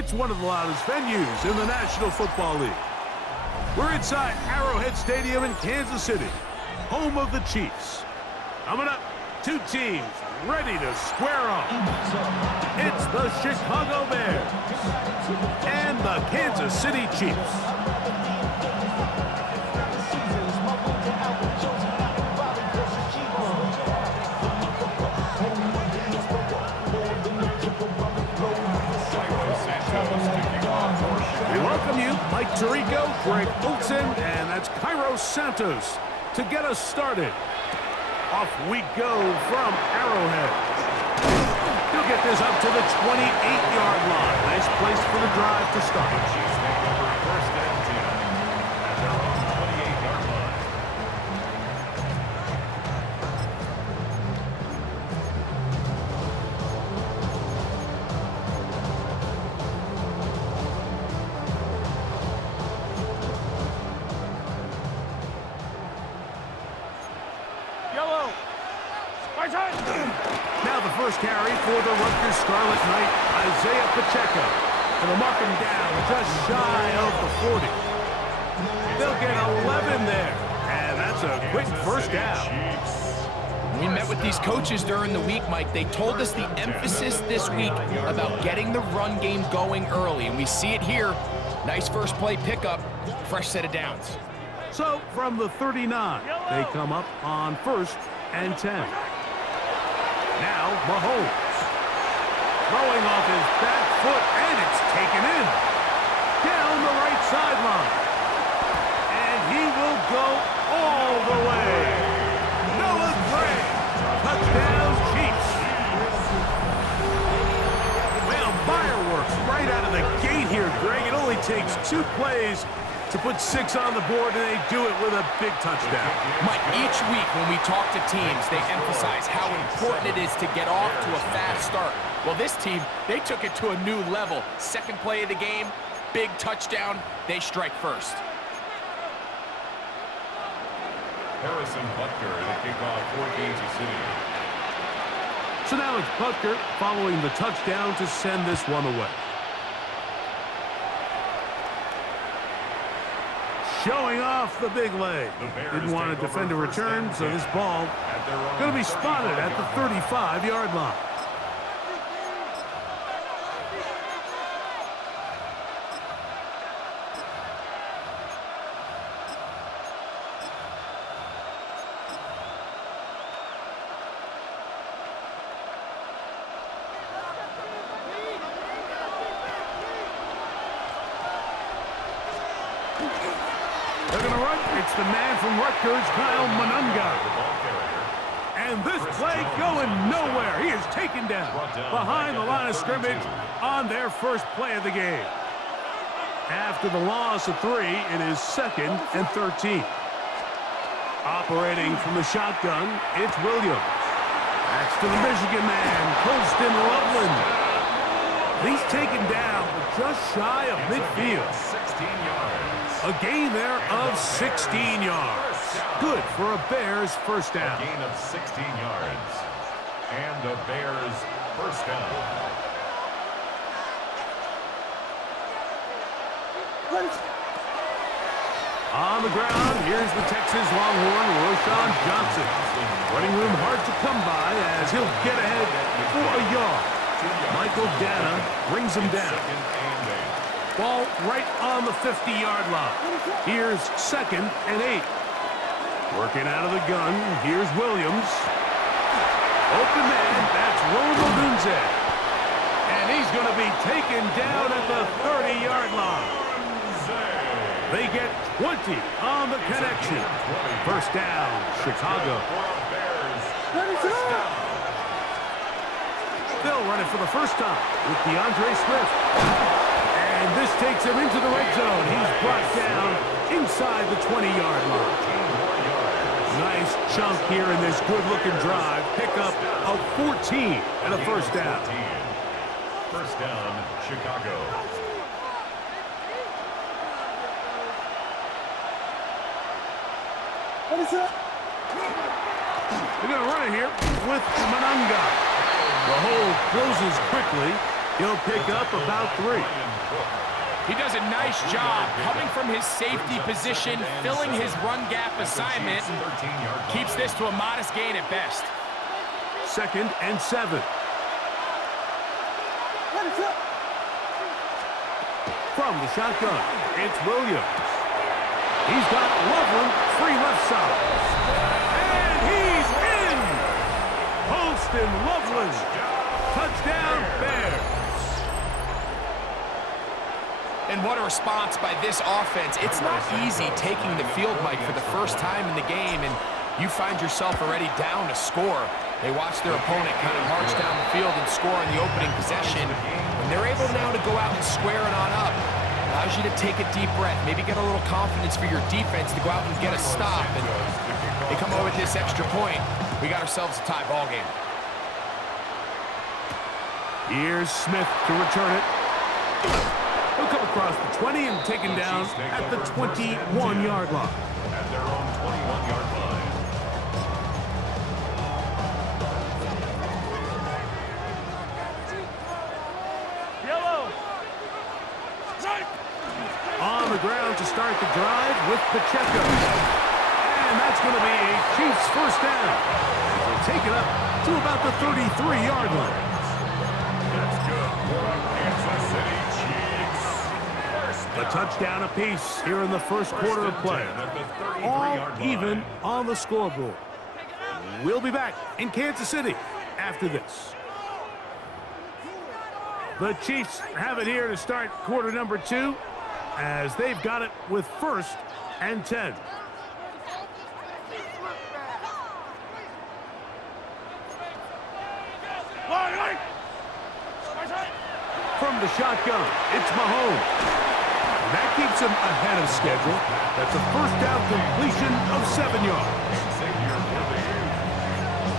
It's one of the loudest venues in the National Football League. We're inside Arrowhead Stadium in Kansas City, home of the Chiefs. Coming up, two teams ready to square off. It's the Chicago Bears and the Kansas City Chiefs. We welcome you, Mike Tirico, Greg Olson, and that's Cairo Santos to get us started. Off we go from Arrowhead. He'll get this up to the 28-yard line. Nice place for the drive to start. Chiefs take over first and 10 at their own 28-yard line. Now the first carry for the Rutgers Scarlet Knight, Isaiah Pacheco. And they'll mark him down just shy of the 40. They'll get 11 there. And that's a quick first down. We met with these coaches during the week, Mike. They told us the emphasis this week about getting the run game going early. And we see it here. Nice first play pickup, fresh set of downs. So from the 39, they come up on first and 10. Now Mahomes throwing off his back foot, and it's taken in down the right sideline, and he will go all the way. Noah Gray, touchdown Chiefs. Well, fireworks right out of the gate here, Greg. It only takes 2 plays to put 6 on the board, and they do it with a big touchdown. Mike, each week when we talk to teams, they emphasize how important it is to get off to a fast start. Well, this team, they took it to a new level. Second play of the game, big touchdown, they strike first. Harrison Butker, the kickoff for Kansas City. So now it's Butker following the touchdown to send this one away. Showing off the big leg. Didn't want to defend a return, so this ball going to be spotted at the 35-yard line. They're going to run. It's the man from Rutgers, Kyle Monunga. And this play going nowhere. He is taken down behind the line of scrimmage on their first play of the game. After the loss of 3, it is 2nd and 13. Operating from the shotgun, it's Williams. That's to the Michigan man, Colston Loveland. He's taken down just shy of midfield. 16 yards. A gain there of 16 yards. Good for a Bears first down. A gain of 16 yards. And the Bears first down. On the ground, here's the Texas Longhorn, Roschon Johnson. Running room hard to come by as he'll get ahead for a yard. Michael Dada brings him down. Ball right on the 50-yard line. Here's 2nd and 8. Working out of the gun, here's Williams. Open man, that's Rome Odunze. And he's going to be taken down at the 30-yard line. They get 20 on the connection. First down, Chicago. They'll run it for the first time with DeAndre Swift. And this takes him into the red zone. He's brought down inside the 20-yard line. Nice chunk here in this good-looking drive. Pickup of 14 and a first down. First down, Chicago. What is that? They're going to run it here with Monunga. The hole closes quickly, He'll pick up about 3. He does a nice job coming from his safety position, filling his run gap assignment, and keeps this to a modest gain at best. 2nd and 7. From the shotgun, it's Williams. He's got Loveland, free left side. And he's in! Holston Loveland. Touchdown, Bears. And what a response by this offense. It's not easy taking the field, Mike, for the first time in the game, and you find yourself already down to score. They watch their opponent kind of march down the field and score in the opening possession, and they're able now to go out and square it on up. Allows you to take a deep breath, maybe get a little confidence for your defense to go out and get a stop, and they come over with this extra point. We got ourselves a tie ball game. Here's Smith to return it. He'll come across the 20 and taken down at the 21-yard line. At their own 21-yard line. On the ground to start the drive with Pacheco. And that's going to be a Chiefs first down. They'll take it up to about the 33-yard line. That's good for Kansas City Chiefs. A touchdown apiece here in the first quarter of play. All even on the scoreboard. We'll be back in Kansas City after this. The Chiefs have it here to start quarter number 2, as they've got it with 1st and 10. From the shotgun, it's Mahomes. And that keeps him ahead of schedule. That's a first down completion of 7 yards.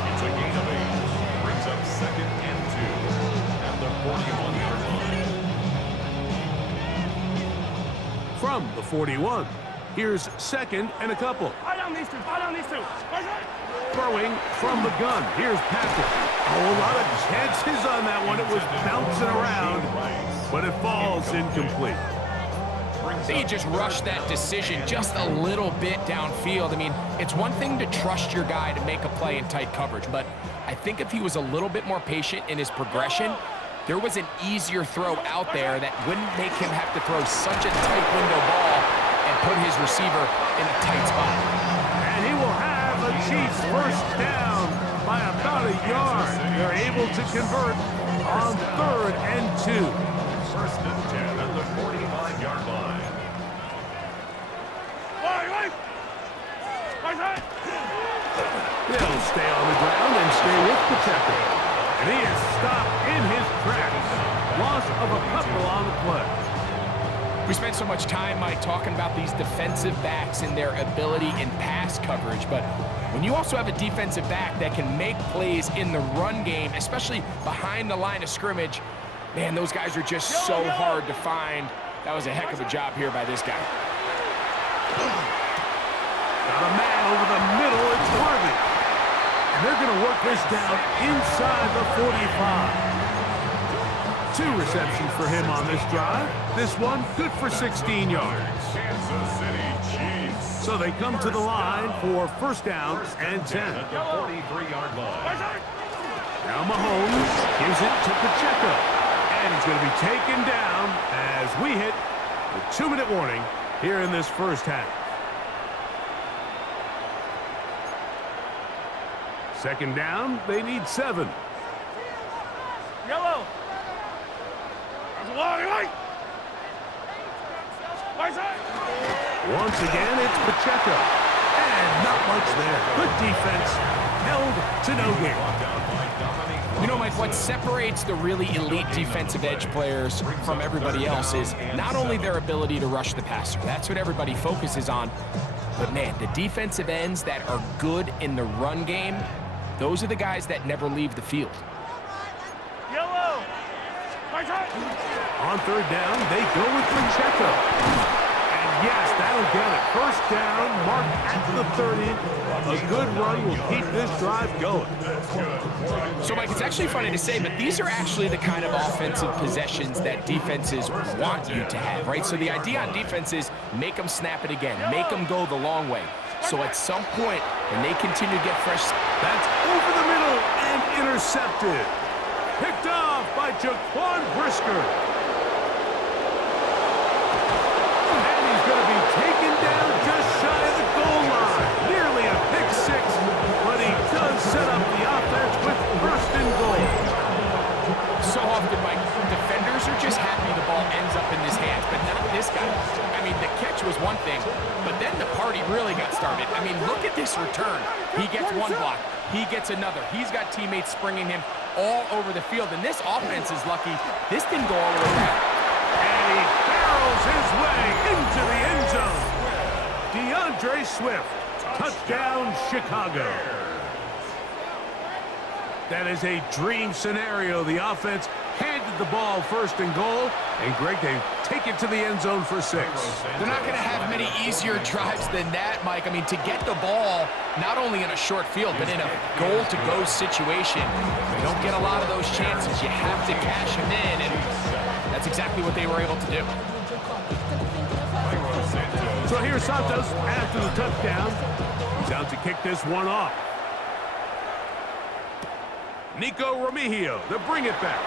It's a gain of 8. Brings up 2nd and 2 at the 41-yard line. From the 41, here's 2nd and a couple. Fire down these two. Throwing from the gun, here's Patrick. A whole lot of chances on that one. It was bouncing around, but it falls incomplete. They just rushed that decision just a little bit downfield. I mean, it's one thing to trust your guy to make a play in tight coverage, but I think if he was a little bit more patient in his progression, there was an easier throw out there that wouldn't make him have to throw such a tight window ball and put his receiver in a tight spot. And he will have a Chiefs first down by about a yard. They're able to convert on 3rd and 2. 1st and 10 at the 45-yard line. They'll stay on the ground and stay with Pacheco. And he is stopped in his tracks. Loss of a couple on the play. We spent so much time, Mike, talking about these defensive backs and their ability in pass coverage, but when you also have a defensive back that can make plays in the run game, especially behind the line of scrimmage, man, those guys are just so hard to find. That was a heck of a job here by this guy. Got a man over the middle, it's Harvey. And they're going to work this down inside the 45. 2 receptions for him on this drive. This one good for 16 yards. Kansas City Chiefs. So they come to the line for first down and 10. At the 43-yard line. Now Mahomes gives it to Pacheco. And he's going to be taken down as we hit the 2-minute warning here in this first half. 2nd down, they need 7. Yellow. Once again, it's Pacheco. And not much there. Good defense. Held to no gain. You know, Mike, what separates the really elite defensive edge players from everybody else is not only their ability to rush the passer. That's what everybody focuses on. But, man, the defensive ends that are good in the run game, those are the guys that never leave the field. Yellow. On 3rd down, they go with Pacheco. And yes, that'll get it. First down, marked at the 30. A good run will keep this drive going. So, Mike, it's actually funny to say, but these are actually the kind of offensive possessions that defenses want you to have, right? So the idea on defense is make them snap it again, make them go the long way. So at some point, when they continue to get fresh... That's over the middle and intercepted. Picked off by Jaquan Brisker. And he's going to be taken down just shy of the goal line. Nearly a pick six, but he does set up the offense with first and goal. So often, Mike, defenders are just happy the ball ends up in his hands, but not this guy. I mean, the catch was one thing, but then the party really got started. I mean, look at this return. He gets one block. He gets another. He's got teammates springing him all over the field, and this offense is lucky. This didn't go all the way back. And he barrels his way into the end zone. DeAndre Swift, touchdown Chicago. That is a dream scenario. The offense handed the ball first and goal, and Greg, they take it to the end zone for 6. They're not going to have many easier drives than that, Mike. I mean, to get the ball, not only in a short field, but in a goal-to-go situation, you don't get a lot of those chances. You have to cash them in, and that's exactly what they were able to do. So here's Santos after the touchdown. He's out to kick this one off. Nico Remigio to bring it back.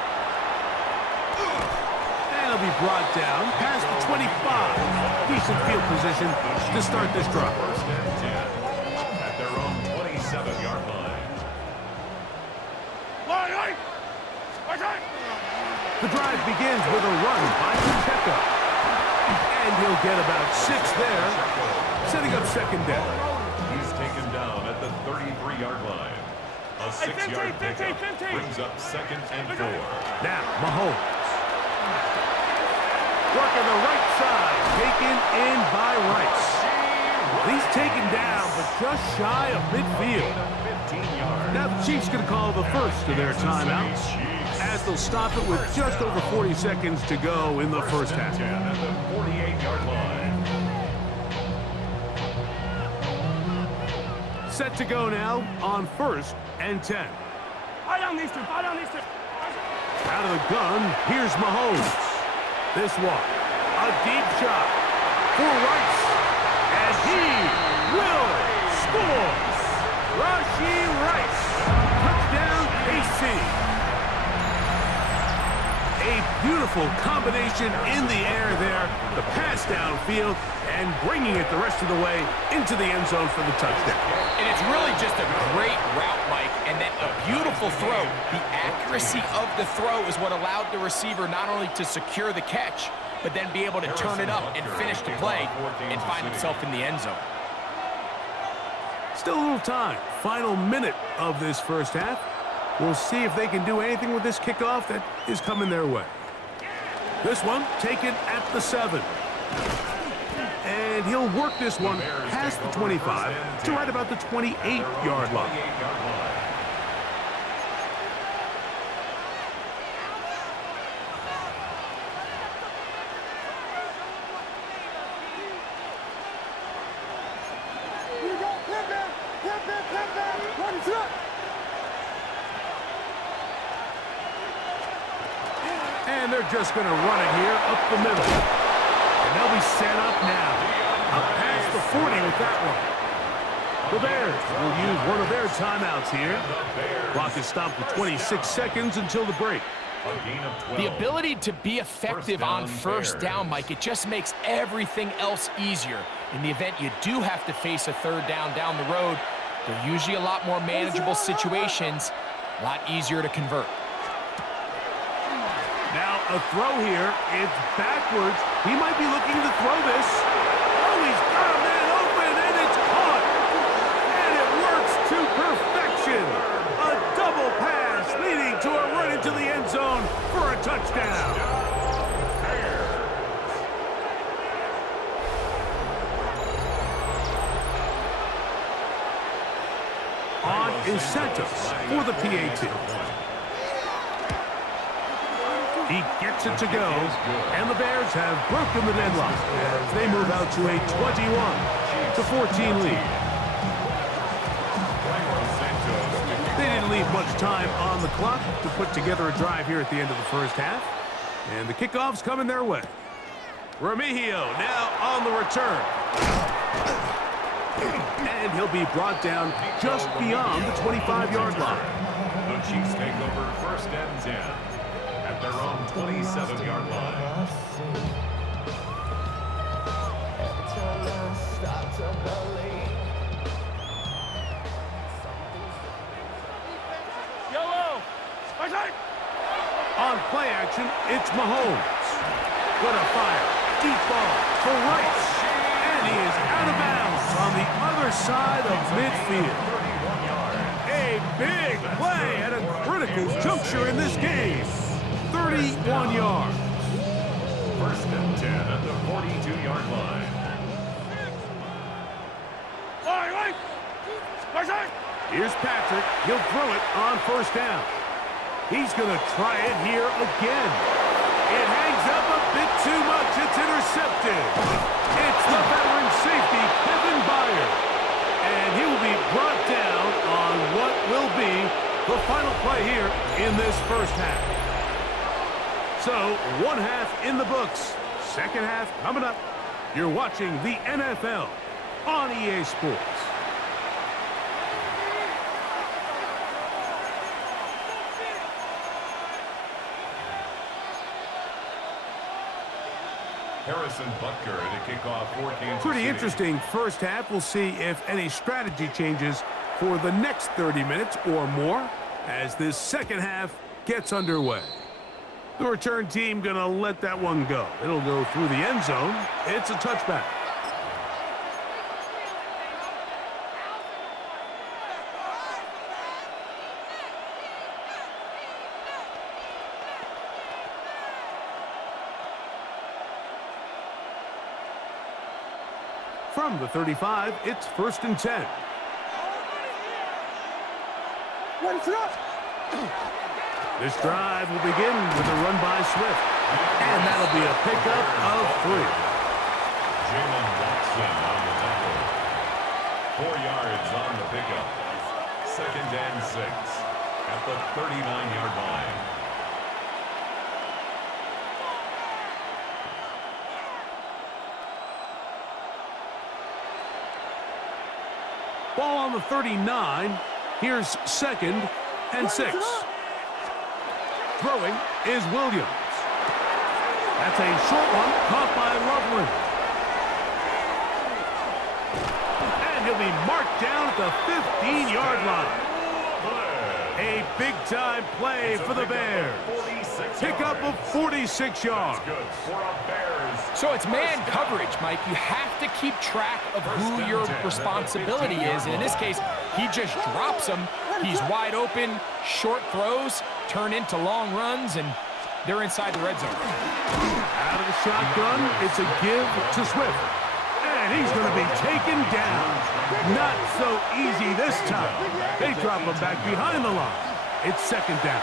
And he'll be brought down past the 25. Decent field position to start this drive. First and 10 at their own 27-yard line. The drive begins with a run by Pacheco. And he'll get about 6 there, setting up second down. He's taken down at the 33-yard line. A 6-yard pickup brings up second and 4. Now, Mahomes. Working the right side, taken in by Rice. He's taken down, but just shy of midfield. Now the Chiefs going to call the first of their timeouts, as they'll stop it with just over 40 seconds to go in the first half. At the 48-yard line. Set to go now on first and 10. Out of the gun, here's Mahomes. This one, a deep shot for Rice, and he will score. Rashee Rice, touchdown KC. A beautiful combination in the air there, the pass downfield, and bringing it the rest of the way into the end zone for the touchdown. And it's really just a great route, Mike, and then a beautiful throw. The accuracy of the throw is what allowed the receiver not only to secure the catch, but then be able to turn it up and finish the play and find himself in the end zone. Still a little time. Final minute of this first half. We'll see if they can do anything with this kickoff that is coming their way. This one taken at the 7. And he'll work this one past the 25 to right about the 28-yard line. And they're just going to run it here up the middle. And they'll be set up now. Up past the 40 with that one. The Bears will use one of their timeouts here. Clock is stopped with 26 seconds until the break. The ability to be effective on first down, Mike, it just makes everything else easier. In the event you do have to face a third down the road, they're usually a lot more manageable situations, a lot easier to convert. Now a throw here. It's backwards. He might be looking to throw this. Oh, he's got a man open, and it's caught. And it works to perfection. A double pass leading to a run into the end zone for a touchdown. On is Santos for the PAT. He gets it to go, and the Bears have broken the deadlock as they move out to a 21-14 lead. They didn't leave much time on the clock to put together a drive here at the end of the first half, and the kickoff's coming their way. Remigio now on the return. And he'll be brought down just beyond the 25-yard line. The Chiefs take over first and 10 at their own 27-yard line. On play action, it's Mahomes. What a fire. Deep ball for Rice. And he is out of bounds on the other side of midfield. A big play at a critical juncture in this game. 31 yards. First and 10 at the 42-yard line. Here's Patrick. He'll throw it on first down. He's going to try it here again. It hangs up a bit too much. It's intercepted. It's the veteran safety, Kevin Byard. And he will be brought down on what will be the final play here in this first half. So, one half in the books. Second half coming up. You're watching the NFL on EA Sports. Harrison Butker to kick off for Kansas Pretty City. interesting first half. We'll see if any strategy changes for the next 30 minutes or more as this second half gets underway. The return team going to let that one go. It'll go through the end zone. It's a touchback. From the 35, it's first and 10. This drive will begin with a run by Swift. And that'll be a pickup of 3. Jalen Watson on the tackle. 4 yards on the pickup. Second and 6 at the 39-yard line. Ball on the 39. Here's second and 6. Throwing is Williams. That's a short one caught by Loveland. And he'll be marked down at the 15-yard line. A big-time play for the Bears. Pickup of 46 yards. Good for a Bears. So it's man coverage, Mike. You have to keep track of who your responsibility is. And in this case, he just drops him. He's wide open. Short throws turn into long runs, and they're inside the red zone. Out of the shotgun, it's a give to Swift. And he's going to be taken down. Not so easy this time. They drop him back behind the line. It's second down.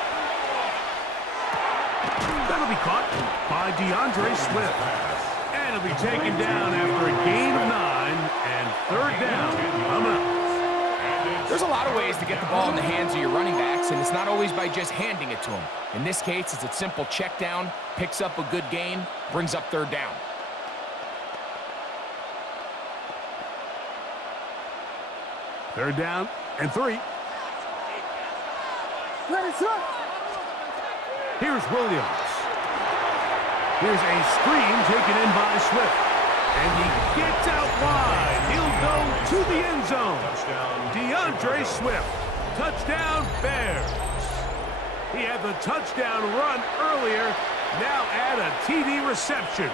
That'll be caught by DeAndre Swift. And he'll be taken down after a gain of 9 and third down coming up. There's a lot of ways to get the ball in the hands of your running backs, and it's not always by just handing it to them. In this case, it's a simple check down, picks up a good gain, brings up third down. Third down and 3. Here's Williams. Here's a screen taken in by Swift. And he gets out wide. He'll go to the end zone. Touchdown. DeAndre Swift. Touchdown, Bears. He had the touchdown run earlier. Now add a TD reception.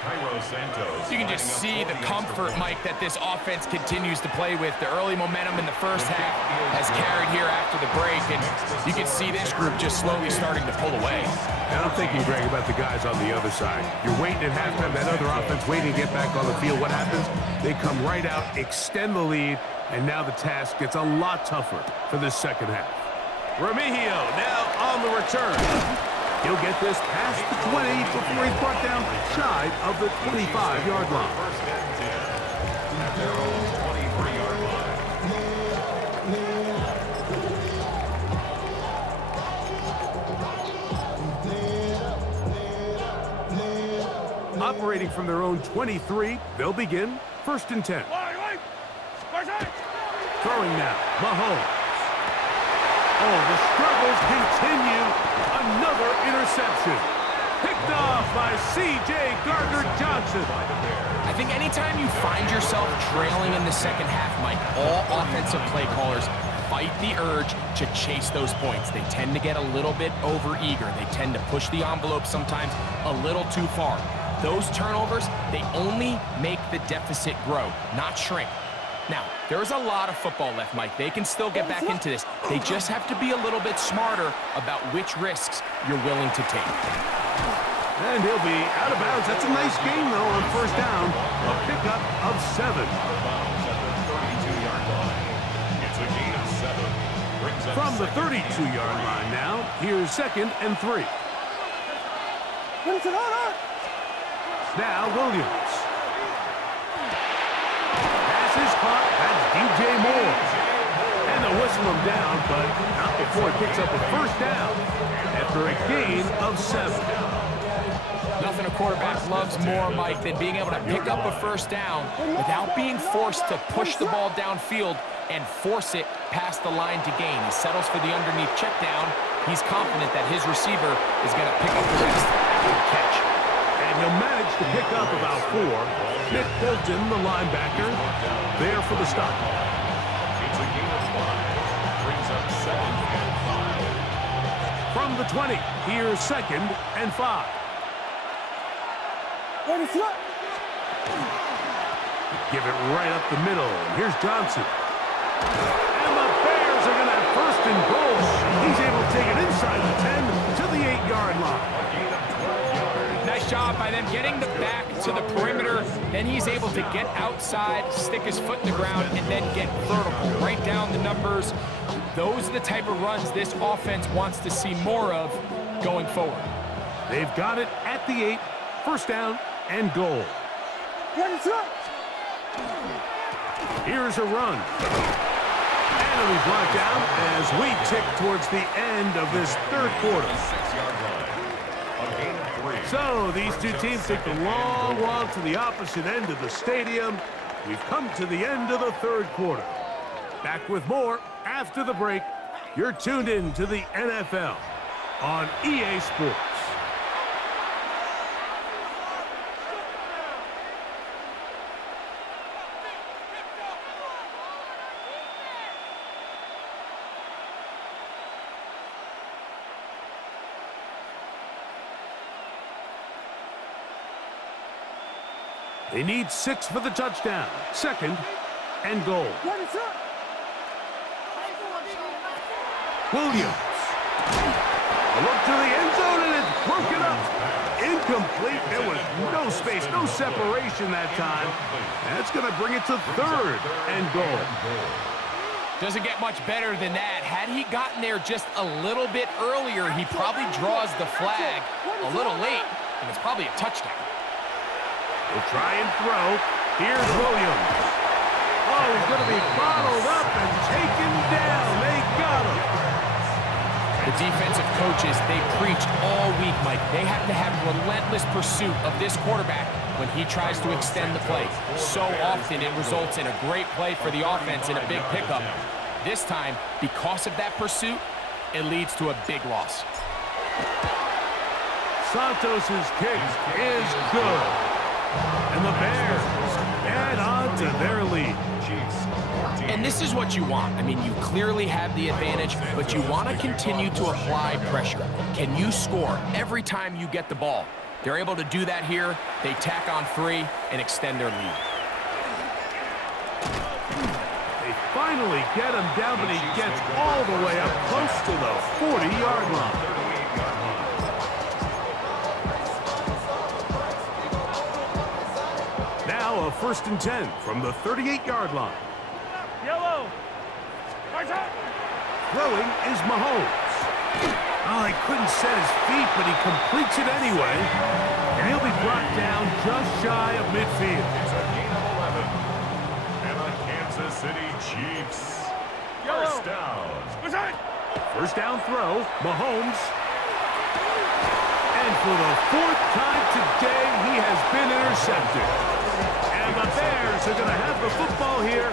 Cairo Santos. You can just see the comfort, Mike, that this offense continues to play with. The early momentum in the first half has carried here after the break, and you can see this group just slowly starting to pull away. And I'm thinking, Greg, about the guys on the other side. You're waiting at halftime, that other offense waiting to get back on the field. What happens? They come right out, extend the lead, and now the task gets a lot tougher for this second half. Remigio now on the return. He'll get this past the 20 before he's brought down shy of the 25-yard line. First and 10 at their own 23-yard line. Operating from their own 23, they'll begin first and 10. Throwing now, Mahomes. Oh, the struggles continue. Another interception. Picked off by C.J. Gardner-Johnson. I think anytime you find yourself trailing in the second half, Mike, all offensive play callers fight the urge to chase those points. They tend to get a little bit overeager. They tend to push the envelope sometimes a little too far. Those turnovers, they only make the deficit grow, not shrink. Now, there's a lot of football left, Mike. They can still get back into this. They just have to be a little bit smarter about which risks you're willing to take. And he'll be out of bounds. That's a nice gain, though, on first down. A pickup of 7. Out of bounds at the 32-yard line. It's a gain of 7. Brings up From the second and 32-yard line now, here's second and 3. Now Williams. Pass is caught. That's DJ Moore. And they'll whistle him down, but not before he picks up a first down after a gain of 7. Nothing a quarterback loves more, Mike, than being able to pick up a first down without being forced to push the ball downfield and force it past the line to gain. He settles for the underneath check down. He's confident that his receiver is going to pick up the rest after the catch. And he'll manage to pick up about 4. Nick Bolton, the linebacker, there for the stop. It's a gain of 5. Brings up second and 5. From the 20, here's second and 5. Give it right up the middle. Here's Johnson. And the Bears are going to have first and goal. He's able to take it inside the 10 to the 8-yard line. Nice job by them getting the back to the perimeter. Then he's able to get outside, stick his foot in the ground, and then get vertical. Right down the numbers. Those are the type of runs this offense wants to see more of going forward. They've got it at the 8. First down and goal. Here's a run. And it'll be brought down as we tick towards the end of this third quarter. 6-yard line. A gain of 3. So these two teams take the long walk to the opposite end of the stadium. We've come to the end of the third quarter. Back with more after the break. You're tuned in to the NFL on EA Sports. They need 6 for the touchdown. Second and goal. Williams. A look to the end zone, and it's broken up. Incomplete. There was no space, no separation that time. That's going to bring it to third and goal. Doesn't get much better than that. Had he gotten there just a little bit earlier, he probably draws the flag a little late, and it's probably a touchdown. He'll try and throw. Here's Williams. Oh, he's going to be bottled up and taken down. They got him. The defensive coaches, they preached all week, Mike. They have to have relentless pursuit of this quarterback when he tries to extend the play. So often it results in a great play for the offense and a big pickup. This time, because of that pursuit, it leads to a big loss. Santos's kick is good. And the Bears add on to their lead. And this is what you want. I mean, you clearly have the advantage, but you want to continue to apply pressure. Can you score every time you get the ball? They're able to do that here. They tack on 3 and extend their lead. They finally get him down, but he gets all the way up close to the 40-yard line. Now a first and 10 from the 38-yard line. Yellow. Throwing is Mahomes. Oh, he couldn't set his feet, but he completes it anyway. And he'll be brought down just shy of midfield. It's a gain of 11. And the Kansas City Chiefs. First down. First down throw, Mahomes. And for the fourth time today, he has been intercepted. And the Bears are going to have the football here